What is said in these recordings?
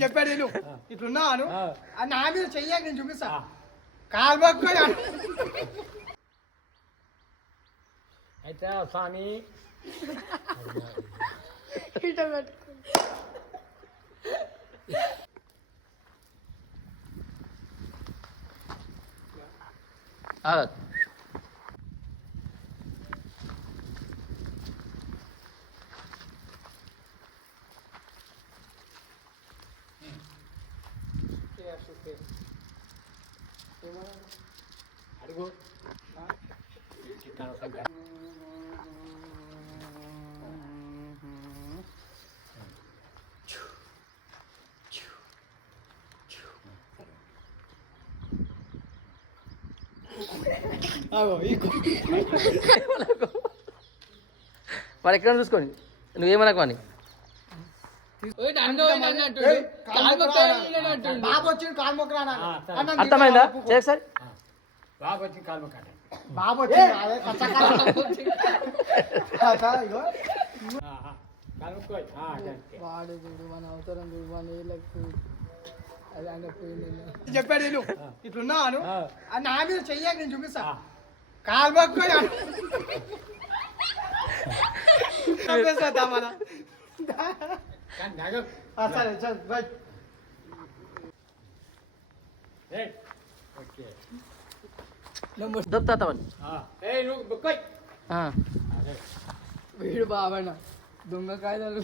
చెప్పాడు నేను ఇట్లున్నాను నా మీద చెయ్యాక నేను చూపిస్తా కాల్బక్కు అయితే స్వామి అడుగు వాడు ఎక్కడ చూసుకోండి నువ్వేమనకు అని అర్థమైందా ఒకసారి బాబు వచ్చి కాలు కాట బాబు వాడు చూడు మన అవసరం చూడు మన వీళ్ళకు అది అన్నపోయింది చెప్పాడు నేను ఇట్లున్నాను నా మీద చెయ్యాక నేను చూపిస్తా కాల్బక్కు వీడు బావన దొంగ కాయలు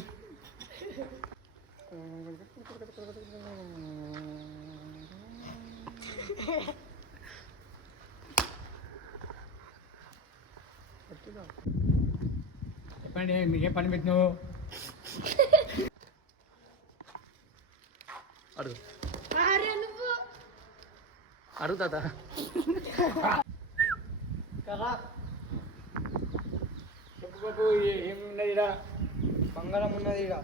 చెప్పండి మీకేం పని పెట్టినావు అడుగు అడుగుతా చెప్పు బాబు ఏమున్నది ఇడా బంగారం ఉన్నది ఇక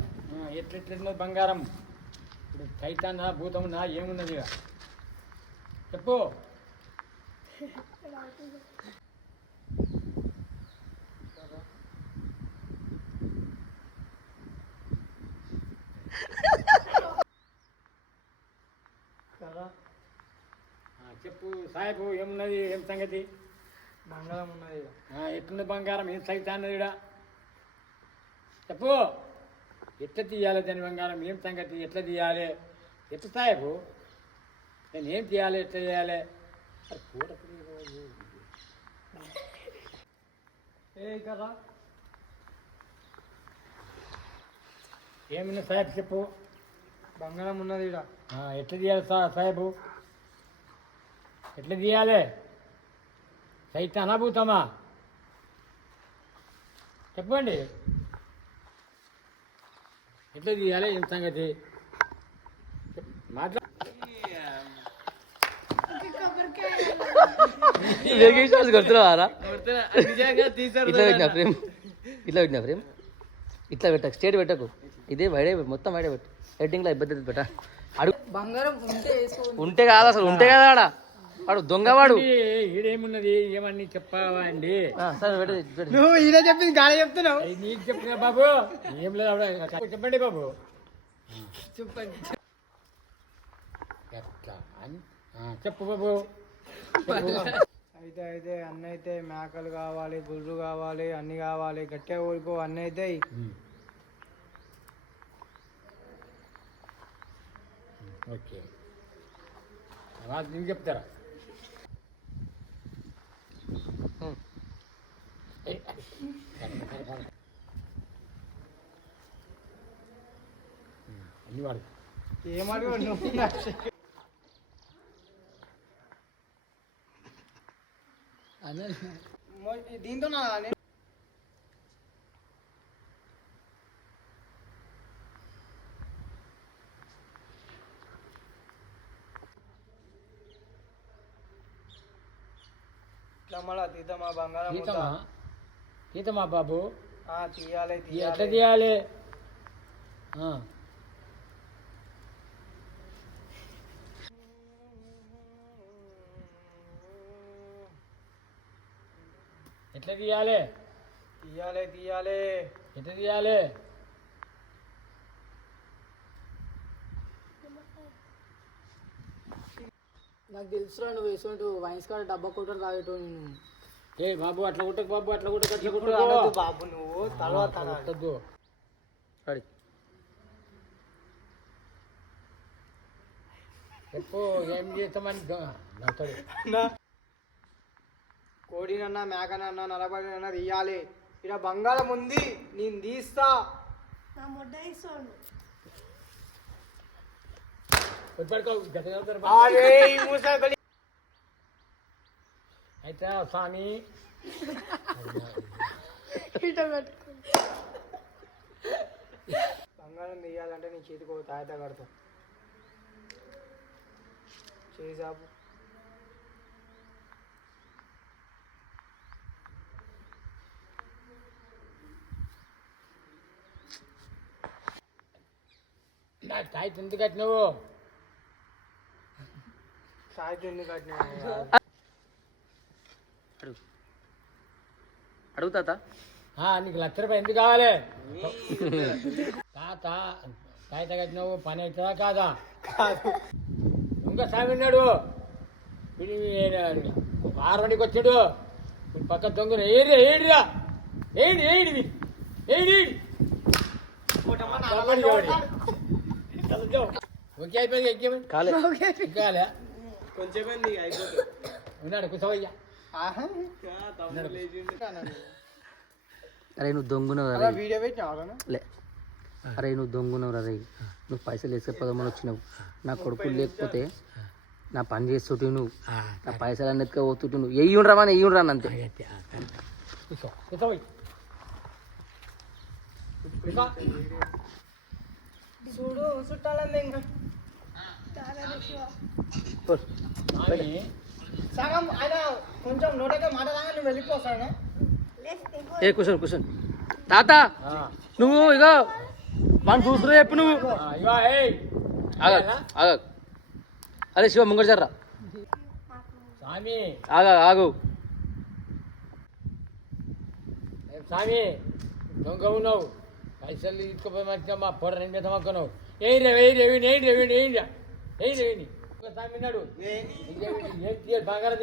ఎట్లెట్లున్నది బంగారం ఇప్పుడు చైతాన్నా భూతమున్నా ఏమున్నది ఇక చెప్పు చెప్పు సాహెబు ఏమున్నది ఏం సంగతి బంగారం ఉన్నది ఎట్లుంది బంగారం ఏం సైతాన్నది ఇడా చెప్పు ఎట్లా తీయాలి దాని బంగారం ఏం సంగతి ఎట్లా తీయాలి ఎట్లా సాహెబు నేను ఏం చేయాలి ఎట్లా చేయాలి కదా ఏమన్నా సాహెబ్ చెప్పు బంగారం ఉన్నది ఇక ఎట్లా తీయాలి సాహెబు ఎట్లా తీయాలి సైతం అనభూతమా చెప్పండి ఎట్లా తీయాలి ఏం సంగతి మాట్లా కొడుతున్నావారా ఇట్లా పెట్టినా ఫ్రేమ్ ఇట్లా పెట్టకు స్టేట్ పెట్టకు ఇదే వైడే మొత్తం వైడే పెట్టు ఎడిటింగ్లో ఇబ్బంది పెట్ట అడుగు బంగారం ఉంటే కాదు అసలు ఉంటే కదా ఆడ వాడు దొంగవాడు ఈడేమున్నది ఏమని చెప్పావా అండి నువ్వు ఈయన చెప్పింది గాలి చెప్తున్నావు నీకు చెప్తున్నా బాబు ఏం లేదు చెప్పండి బాబు చెప్పండి ఎట్లా అని చెప్పు బాబు అయితే అన్న అయితే మేకలు కావాలి గుర్రు కావాలి అన్ని కావాలి గట్టిగా ఊరిపో అన్నీ అయితే ఓకే నీకు చెప్తారా అన్ని వాడు ఏమడుగు దీంతో మళ్ళా తీద్దామా బంగారం తీతమా బాబు తీయాలి ఎట్లా తీయాలి ఎట్లా తీయాలి తీయాలి తీయాలి. ఎట్లా తీయాలి నాకు తెలుసురా నువ్వు వేసుకుంటూ వైన్స్ కాడ డబ్బా కొట్టరు తాగేటో నేను. ఏ బాబు అట్లా కొట్టకు బాబు అట్లా కొట్టకు అట్లా ఇప్పుడు అనొద్దు కొట్టకు బాబు నువ్వు తర్వాత అనాలి. కొట్టద్దు రెడీ చెప్పు ఏం చేస్తామని నవ్వుతాడు కోడినన్నా మేకనన్నా నలబడినన్నా తీయాలి. ఇక్కడ బంగారం ఉంది నేను తీస్తా. పడుకో గట్టిగా అవుతారు అరే ఈ ముసలి అయితే స్వామి ఇట పెట్టుకో. బంగారం తీయాలంటే నీ చేతికి తాయత కడతా. చేసాపు నాకు తాయి ఎందుకు కట్టినావు సాయితీ ఎందుకు కట్టినా అడుగు అడుగు తాత. నీకు ₹1,00,000 ఎందుకు కావాలి తాత తాయిత కట్టినావు పని అవుతుందా కాదా ఇంకా స్వామి ఉన్నాడు వీడు 6 వచ్చాడు వీడు పక్క దొంగను ఏడిరా ఏడిరా ఏడి ఏడి ఏడి ఓకే అయిపోయింది ఎక్కేమని కాలే ఎక్కాలే ఉన్నాడు కూర్చోవయ్యా అరే నువ్వు దొంగనవు అలా రే. వీడియో పెట్టినా లే అరే నువ్వు దొంగనవు రే. నువ్వు పైసలు వేసుకపోదామని వచ్చినావు. నా కొడుకులు లేకపోతే నా పని చేస్తుంటే నువ్వు నా పైసలు అన్ని ఎత్తుకపోతుంటే నువ్వు ఎయ్యుండ్రా అని ఎయ్యుండ్రా అని అంతే. కూర్చో కూర్చోవయ్య కూర్చో చూడు చుట్టాలంది ఇంకా స్వామి సగం ఆయన కొంచెం నోటకే మాట రాగా నువ్వు వెళ్ళిపోతాను. ఏ కూర్చోండి కూర్చోండి తాత. నువ్వు ఇక మనం చూసుకునే చెప్పు నువ్వు. ఇగో ఏయ్ ఆగ ఆగ అరే శివ ముంగడు జర్రా స్వామి ఆగ ఆగు. స్వామి దొంగ ఉన్నావు పైసలు తీసుకుపోయి మంచిగా మా పొడ 2 మీద మక్కున్నావు ఏం రేవి ఏం స్వామి ఉన్నాడు బంగారం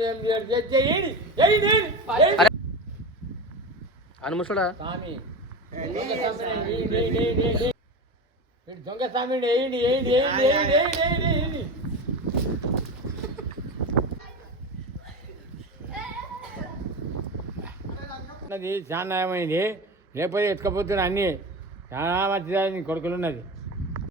అనుముసడా స్వామి దొంగ స్వామి ఏంటి చాలా ఏమైంది లేకపోతే ఎత్తుకపోతున్నా అన్నీ చాలా మంచిదా నీ కొడుకులు ఉన్నది